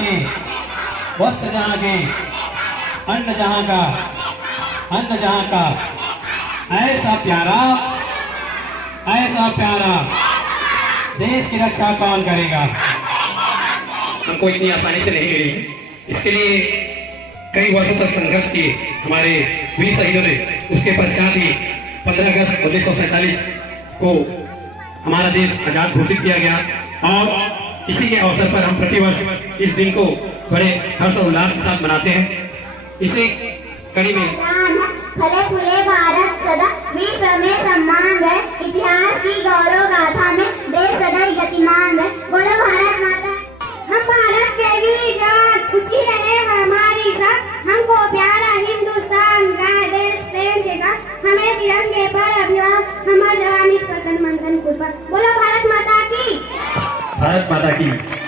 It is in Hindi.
के, वस्त्र जहाँ के, अन्न जहाँ का, अन्न जहाँ का, ऐसा प्यारा देश की रक्षा कौन करेगा। हमको इतनी आसानी से नहीं मिली, इसके लिए कई वर्षों तक संघर्ष किए हमारे वीर शहीदों ने। उसके पश्चात ही 15 अगस्त 1947 को हमारा देश आजाद घोषित किया गया और इसी के अवसर पर हम प्रतिवर्ष इस दिन को बड़े हर्ष और उल्लास के साथ मनाते हैं। इसी कड़ी में फले फूले भारत सदा विश्व में सम्मान रहे, इतिहास की गौरव गाथा में देश सदा ही गतिमान रहे। बोलो भारत माता। हम भारत के वीर जवान, ऊंची रहे हमारी शान, हमको प्यारा हिंदुस्तान का देश प्रेम के गान, हमें तिरंगे पर अभिमान, हमारे जवान इस पर तन मन धन कुर्बान। बोलो भारत माता की। भारत माता की।